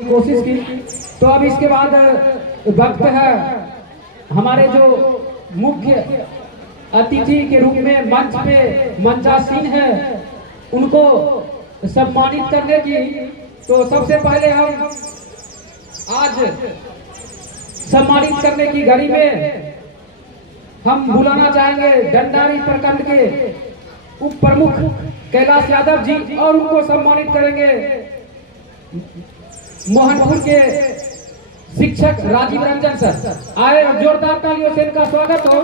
कोशिश की। तो अब इसके बाद वक्त है हमारे जो मुख्य अतिथि के रूप में मंच पे मंचासीन है उनको सम्मानित करने की। तो सबसे पहले हम आज सम्मानित करने की घड़ी में हम बुलाना चाहेंगे डंडारी प्रखंड के उप प्रमुख कैलाश यादव जी और उनको सम्मानित करेंगे मोहनपुर के शिक्षक राजीव रंजन सर। आए जोरदार तालियों से इनका स्वागत हो।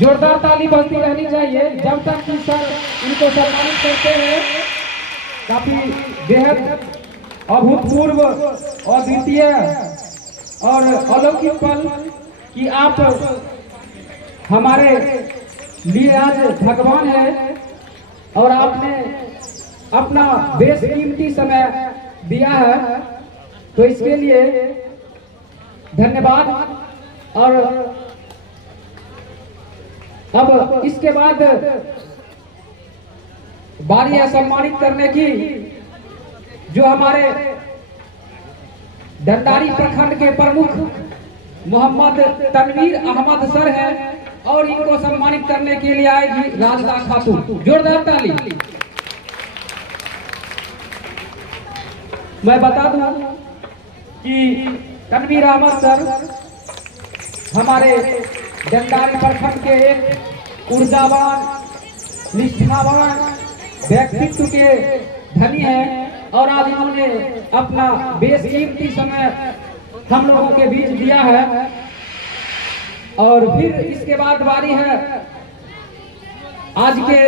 जोरदार ताली बजती रहनी चाहिए जब तक कि सर इनको सम्मानित करते हैं। काफी बेहद अभूतपूर्व अद्वितीय और अलौकिक पल कि आप हमारे लिए आज भगवान है और आपने अपना बेशकीमती समय दिया है, तो इसके लिए धन्यवाद। और अब इसके बाद बारी है सम्मानित करने की जो हमारे डंडारी प्रखंड के प्रमुख मोहम्मद तनवीर अहमद सर हैं और इनको सम्मानित करने के लिए आएगी राजदा खातून। जोरदार ताली। मैं बता दूं कि तनवीर अहमद सर हमारे डंडारी प्रखंड के एक ऊर्जावान निष्ठावान व्यक्तित्व के धनी हैं और आज इन्होंने अपना बेशकीमती समय हम लोगों के बीच दिया है। और फिर इसके बाद बारी है आज के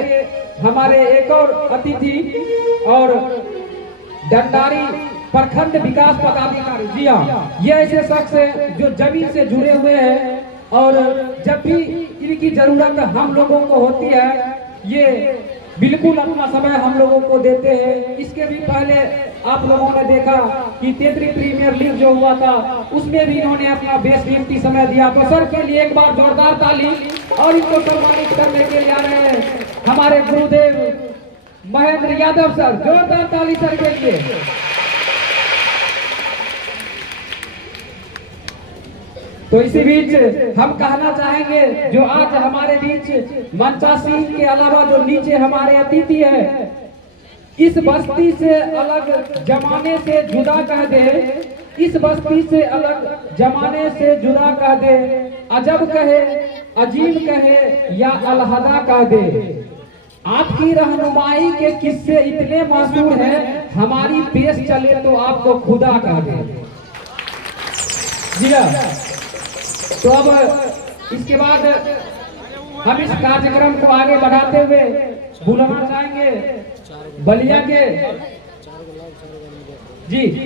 हमारे एक और अतिथि और डंडारी प्रखंड विकास पदाधिकारी। जी हाँ, ये ऐसे शख्स है जो जमीन से जुड़े हुए हैं और जब भी इनकी जरूरत हम लोगों को होती है ये बिल्कुल अपना समय हम लोगों को देते हैं। इसके भी पहले आप लोगों ने देखा कि तेतरी प्रीमियर लीग जो हुआ था उसमें भी इन्होंने अपना बेशकीमती समय दिया। तो सर के लिए एक बार जोरदार ताली। और इनको सम्मानित करने के लिए आ रहे हैं हमारे गुरुदेव महेंद्र यादव सर। जोरदार ताली सर के लिए। तो इसी बीच हम कहना चाहेंगे जो आज हमारे बीच मंचासीन के अलावा जो नीचे हमारे अतिथि है, इस बस्ती से अलग जमाने से जुदा कह दे, इस बस्ती से अलग जमाने से जुदा कह दे, अजब कहे अजीब कहे या अलहदा कह दे। आपकी रहनुमाई के किस्से इतने मशहूर हैं हमारी पेश चले तो आपको खुदा कह दे। जी तो अब इसके बाद हम इस कार्यक्रम को आगे बढ़ाते हुए बुलाना चाहेंगे बलिया के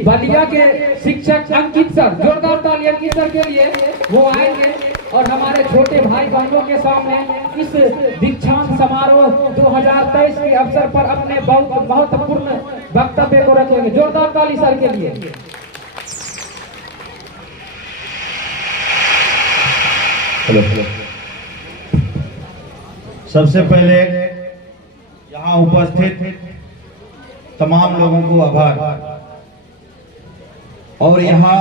बलिया के शिक्षक अंकित सर। जोरदार ताली अंकित सर के लिए। वो आएंगे और हमारे छोटे भाई बहनों के सामने इस दीक्षांत समारोह 2023 के अवसर पर अपने बहुत महत्वपूर्ण वक्तव्य को रखेंगे। जोरदार ताली सर के लिए। हेलो। सबसे पहले यहाँ उपस्थित तमाम लोगों को आभार और यहाँ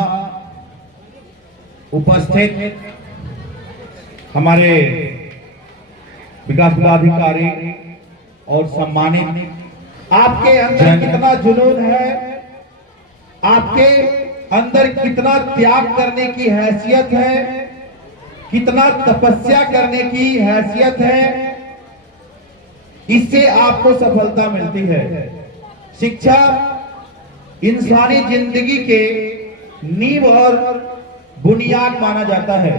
उपस्थित हमारे विकास पदाधिकारी और सम्मानित। आपके अंदर कितना जुनून है, आपके अंदर कितना त्याग करने की हैसियत है, कितना तपस्या करने की हैसियत है, इससे आपको सफलता मिलती है। शिक्षा इंसानी जिंदगी के नींव और बुनियाद माना जाता है।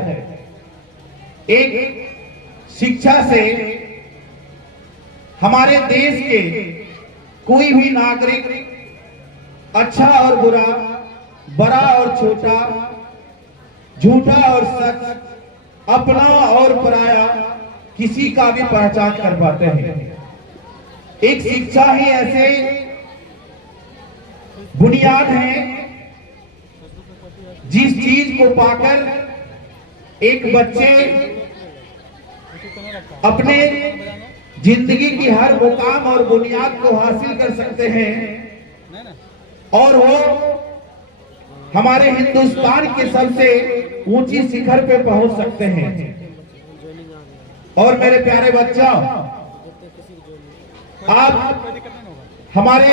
एक शिक्षा से हमारे देश के कोई भी नागरिक अच्छा और बुरा, बड़ा और छोटा, झूठा और सच, अपना और पराया किसी का भी पहचान कर पाते हैं। एक शिक्षा ही ऐसे बुनियाद है जिस चीज को पाकर एक बच्चे अपने जिंदगी की हर मुकाम और बुनियाद को हासिल कर सकते हैं और वो हमारे हिंदुस्तान के सबसे ऊंची शिखर पे पहुंच सकते हैं। और मेरे प्यारे बच्चों, आप हमारे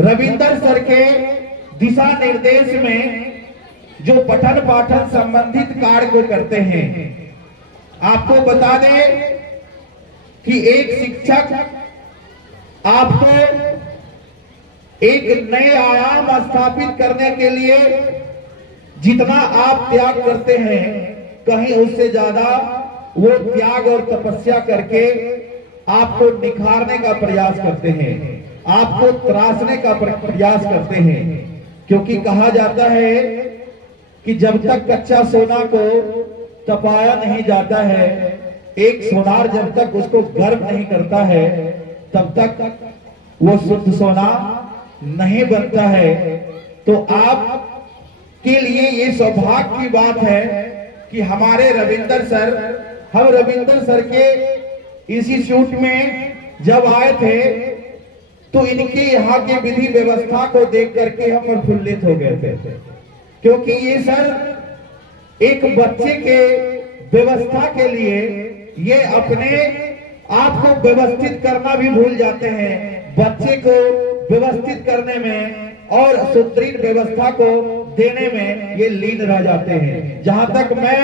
रविंदर सर के दिशा निर्देश में जो पठन पाठन संबंधित कार्य को करते हैं, आपको बता दें कि एक शिक्षक आपको एक नए आयाम स्थापित करने के लिए जितना आप त्याग करते हैं, कहीं उससे ज्यादा वो त्याग और तपस्या करके आपको निखारने का प्रयास करते हैं, आपको त्रासने का प्रयास करते हैं। क्योंकि कहा जाता है कि जब तक कच्चा सोना को तपाया नहीं जाता है, एक सोनार जब तक उसको गर्म नहीं करता है, तब तक वो शुद्ध सोना नहीं बनता है। तो आप के लिए ये सौभाग्य की बात है कि हमारे रविंदर सर, हम रविंदर सर के इंस्टीट्यूट में जब आए थे तो इनके यहाँ के विधि व्यवस्था को देख करके हम प्रफुल्लित हो गए थे। क्योंकि ये सर एक बच्चे के व्यवस्था के लिए ये अपने आप को व्यवस्थित करना भी भूल जाते हैं। बच्चे को व्यवस्थित करने में और सुदृढ़ व्यवस्था को देने में ये लीन रह जाते हैं। जहां तक मैं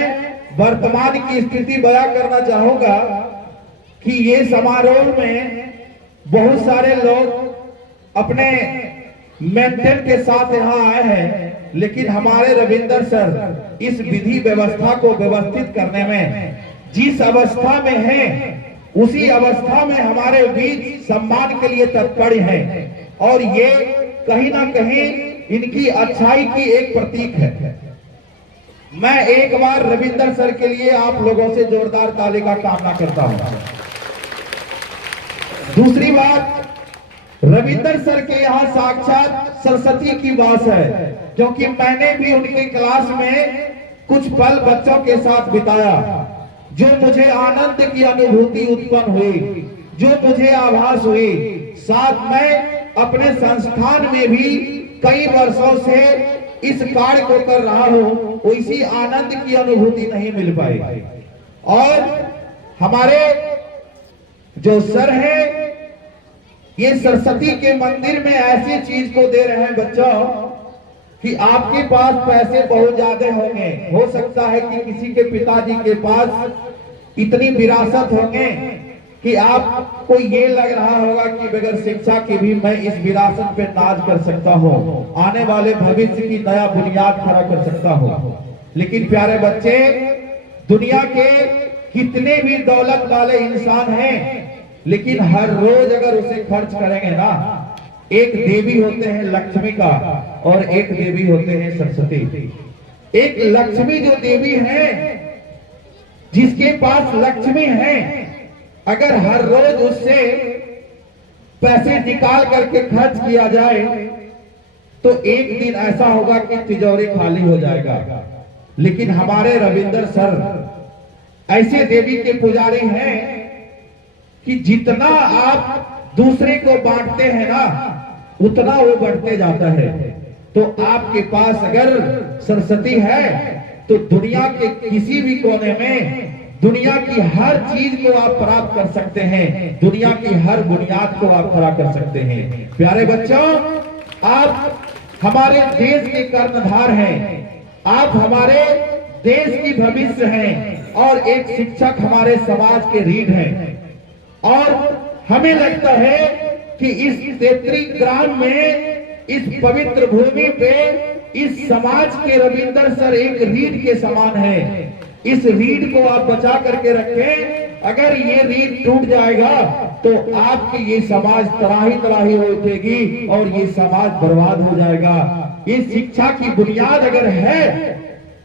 वर्तमान की स्थिति बयां करना चाहूंगा कि ये समारोह में बहुत सारे लोग अपने मेंटर के साथ यहाँ आए हैं, लेकिन हमारे रविंदर सर इस विधि व्यवस्था को व्यवस्थित करने में जिस अवस्था में हैं, उसी अवस्था में हमारे बीच सम्मान के लिए तत्पर हैं। और ये कहीं ना कहीं इनकी अच्छाई की एक प्रतीक है। मैं एक बार रविंदर सर के लिए आप लोगों से जोरदार ताली का कामना करता हूं। दूसरी बात, रविंदर सर के यहाँ साक्षात सरस्वती की वास है, क्योंकि मैंने भी उनके क्लास में कुछ पल बच्चों के साथ बिताया, जो मुझे आनंद की अनुभूति उत्पन्न हुई, जो मुझे आभास हुई। साथ में अपने संस्थान में भी कई वर्षों से इस कार्य को कर रहा हूं, उसी आनंद की अनुभूति नहीं मिल पाई। और हमारे जो सर हैं, ये सरस्वती के मंदिर में ऐसी चीज को दे रहे हैं बच्चों कि आपके पास पैसे बहुत ज्यादा होंगे। हो सकता है कि किसी के पिताजी के पास इतनी विरासत होंगे कि आपको ये लग रहा होगा कि बगैर शिक्षा के भी मैं इस विरासत पे नाज कर सकता हूँ, आने वाले भविष्य की नया बुनियाद खड़ा कर सकता हूँ। लेकिन प्यारे बच्चे, दुनिया के कितने भी दौलत वाले इंसान हैं, लेकिन हर रोज अगर उसे खर्च करेंगे ना, एक देवी होते हैं लक्ष्मी का और एक देवी होते हैं सरस्वती। एक लक्ष्मी जो देवी है, जिसके पास लक्ष्मी है, अगर हर रोज उससे पैसे निकाल करके खर्च किया जाए तो एक दिन ऐसा होगा कि तिजोरी खाली हो जाएगा। लेकिन हमारे रविंदर सर ऐसे देवी के पुजारी हैं कि जितना आप दूसरे को बांटते हैं ना, उतना वो बढ़ते जाता है। तो आपके पास अगर सरस्वती है तो दुनिया के किसी भी कोने में दुनिया की हर चीज को आप प्राप्त कर सकते हैं, दुनिया की हर बुनियाद को आप खड़ा कर सकते हैं। प्यारे बच्चों, आप हमारे देश के कर्णधार हैं, आप हमारे देश की भविष्य हैं और एक शिक्षक हमारे समाज के रीढ़ हैं। और हमें लगता है कि इस क्षेत्रीय ग्राम में, इस पवित्र भूमि पे, इस समाज के रविंदर सर एक रीढ़ के समान है। इस रीढ़ को आप बचा करके रखें। अगर ये रीढ़ टूट जाएगा तो आपकी ये समाज तराही तराही हो उठेगी और ये समाज बर्बाद हो जाएगा। इस शिक्षा की बुनियाद अगर है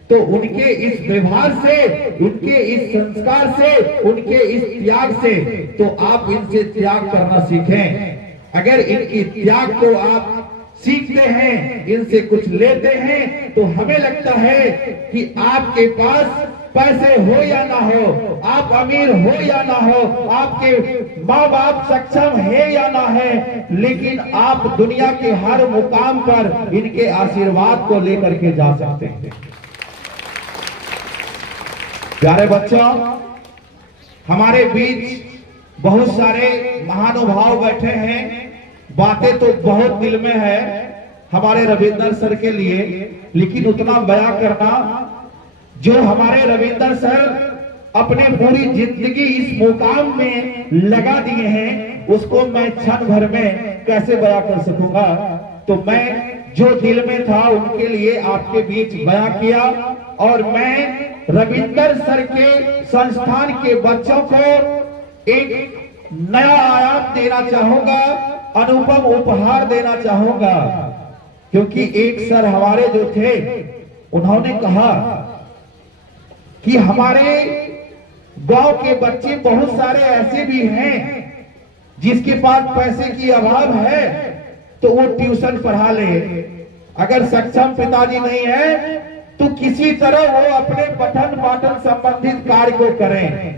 तो उनके इस व्यवहार से, उनके इस संस्कार से, उनके इस त्याग से, तो आप इनसे त्याग करना सीखें। अगर इनकी त्याग को आप सीखते हैं, इनसे कुछ लेते हैं, तो हमें लगता है कि आपके पास पैसे हो या ना हो, आप अमीर हो या ना हो, आपके माँ बाप सक्षम है या ना है, लेकिन आप दुनिया के हर मुकाम पर इनके आशीर्वाद को लेकर के जा सकते हैं। प्यारे बच्चों, हमारे बीच बहुत सारे महानुभाव बैठे हैं। बातें तो बहुत दिल में है हमारे रविंदर सर के लिए, लेकिन उतना बयां करना, जो हमारे रविंदर सर अपने पूरी जिंदगी इस मुकाम में लगा दिए हैं, उसको मैं क्षण भर में कैसे बयां कर सकूंगा। तो मैं जो दिल में था उनके लिए आपके बीच बयां किया, और मैं रविंदर सर के संस्थान के बच्चों को एक नया आयाम देना चाहूंगा, अनुपम उपहार देना चाहूंगा। क्योंकि एक सर हमारे जो थे, उन्होंने कहा कि हमारे गांव के बच्चे बहुत सारे ऐसे भी हैं जिसके पास पैसे की अभाव है, तो वो ट्यूशन पढ़ा ले। अगर सक्षम पिताजी नहीं है तो किसी तरह वो अपने पठन पाठन संबंधित कार्य को करें।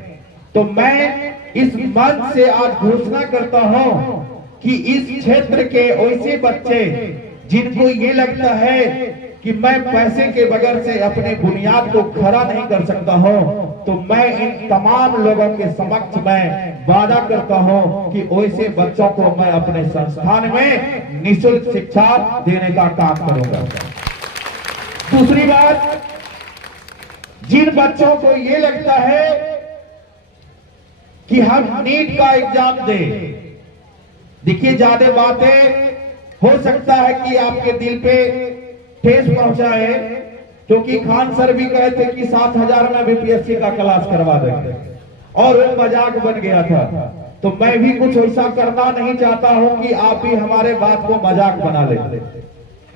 तो मैं इस मंच से आज घोषणा करता हूं कि इस क्षेत्र के ऐसे बच्चे जिनको ये लगता है कि मैं पैसे के बगैर से अपने बुनियाद को खड़ा नहीं कर सकता हूं, तो मैं इन तमाम लोगों के समक्ष मैं वादा करता हूं कि ऐसे बच्चों को मैं अपने संस्थान में निःशुल्क शिक्षा देने का काम करूंगा। दूसरी बात, जिन बच्चों को ये लगता है कि हम नीट का एग्जाम दें, देखिए ज्यादा बातें हो सकता है कि आपके दिल पे ठेस पहुंचाए, क्योंकि खान सर भी कहे थे कि 7,000 में बीपीएससी का क्लास करवा देंगे, और वो मजाक बन गया था। तो मैं भी कुछ ऐसा करना नहीं चाहता हूं कि आप भी हमारे बात को मजाक बना लें,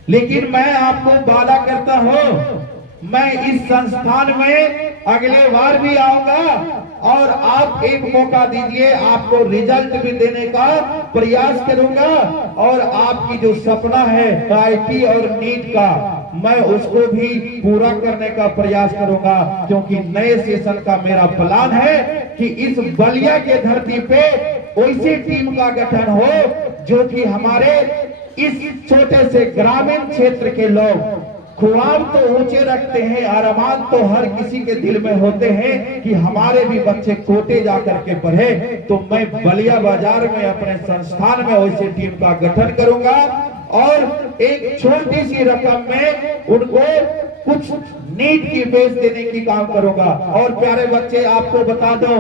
लेकिन मैं आपको वादा करता हूं, मैं इस संस्थान में अगले बार भी आऊंगा, और आप एक मौका दीजिए, आपको रिजल्ट भी देने का प्रयास करूंगा, और आपकी जो सपना है आईटी और नीट का, मैं उसको भी पूरा करने का प्रयास करूंगा। क्योंकि नए सेशन का मेरा प्लान है कि इस बलिया के धरती पे ऐसी टीम का गठन हो जो कि हमारे इस छोटे से ग्रामीण क्षेत्र के लोग ख्वाब तो ऊंचे रखते हैं, अरमान तो हर किसी के दिल में होते हैं कि हमारे भी बच्चे कोटे जाकर के पढ़े। तो मैं बलिया बाजार में अपने संस्थान में वैसे टीम का गठन करूंगा, और एक छोटी सी रकम में उनको कुछ नीट की बेच देने की काम करूंगा। और प्यारे बच्चे, आपको बता दो,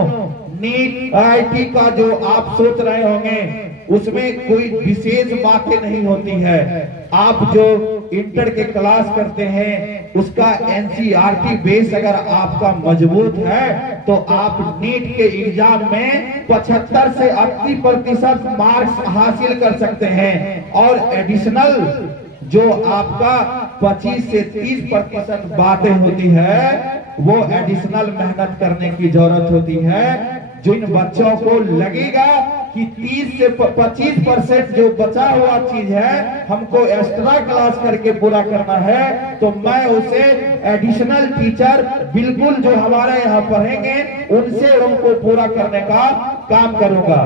नीट आईआईटी का जो आप सोच रहे होंगे, उसमें कोई विशेष बातें नहीं होती है। आप जो इंटर के क्लास करते हैं, उसका एनसीईआरटी बेस अगर आपका मजबूत है, तो आप नीट के एग्जाम में 75 से 80% मार्क्स हासिल कर सकते हैं। और एडिशनल जो आपका 25 से 30% बातें होती है, वो एडिशनल मेहनत करने की जरूरत होती है। जिन बच्चों को लगेगा कि 30 से 25% जो बचा हुआ चीज है हमको एक्स्ट्रा क्लास करके पूरा करना है, तो मैं उसे एडिशनल टीचर बिल्कुल जो हमारे यहाँ पढ़ेंगे उनसे उनको पूरा करने का काम करूंगा।